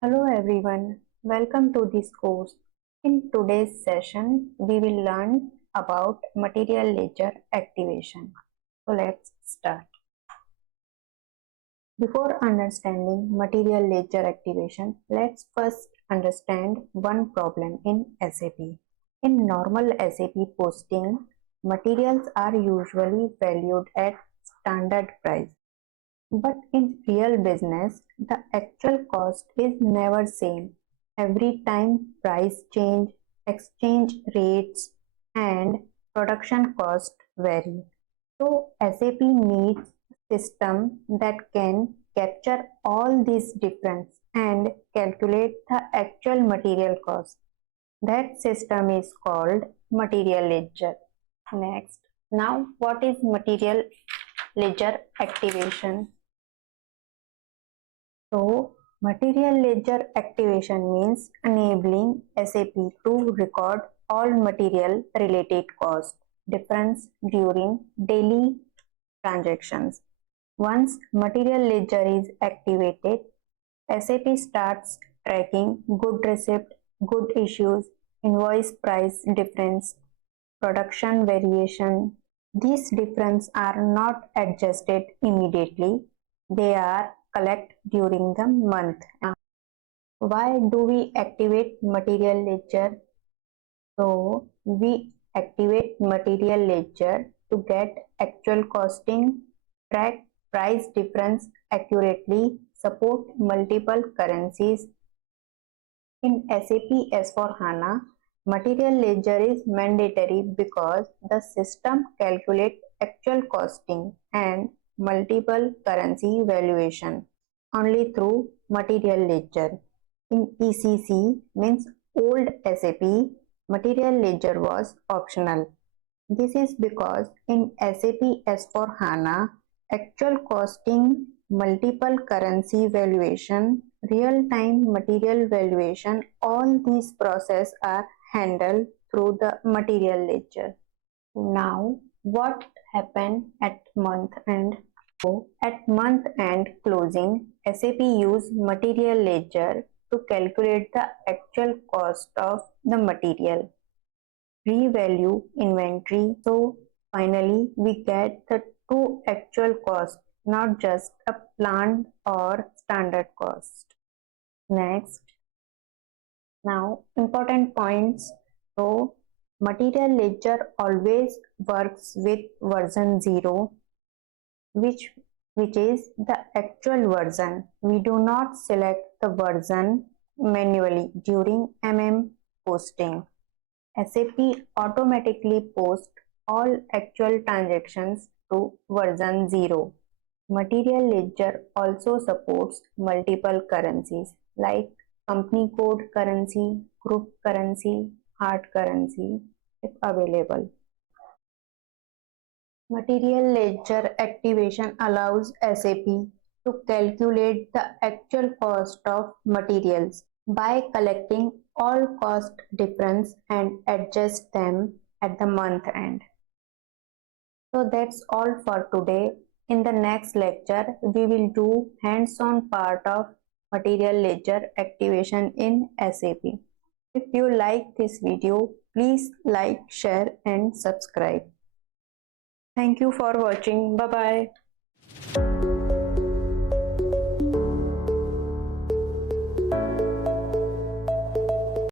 Hello everyone, welcome to this course. In today's session, we will learn about material ledger activation. So let's start. Before understanding material ledger activation, let's first understand one problem in SAP. In normal SAP posting, materials are usually valued at standard price. But in real business, the actual cost is never same. Every time price change, exchange rates and production cost vary. So SAP needs system that can capture all these difference and calculate the actual material cost. That system is called material ledger. Next, now what is material ledger activation? So, material ledger activation means enabling SAP to record all material related cost difference during daily transactions. Once material ledger is activated, SAP starts tracking good receipt, good issues, invoice price difference, production variation. These differences are not adjusted immediately. They are collected during the month. Why do we activate material ledger? So we activate material ledger to get actual costing, track price difference accurately, support multiple currencies. In SAP S/4HANA, material ledger is mandatory because the system calculates actual costing and multiple currency valuation only through material ledger. In ECC means old SAP, material ledger was optional. This is because in SAP S/4HANA, actual costing, multiple currency valuation, real-time material valuation, all these processes are handled through the material ledger. Now, what happened at month end? So, at month end closing, SAP used material ledger to calculate the actual cost of the material, revalue inventory. So finally we get the true actual cost, not just a planned or standard cost. Next, now important points. So material ledger always works with version 0, which is the actual version. We do not select the version manually during MM posting. SAP automatically posts all actual transactions to version 0. Material ledger also supports multiple currencies like company code currency, group currency, hard currency if available. Material ledger activation allows SAP to calculate the actual cost of materials by collecting all cost difference and adjust them at the month end. So that's all for today. In the next lecture, we will do hands-on part of material ledger activation in SAP. If you like this video, please like, share and subscribe. Thank you for watching. Bye bye.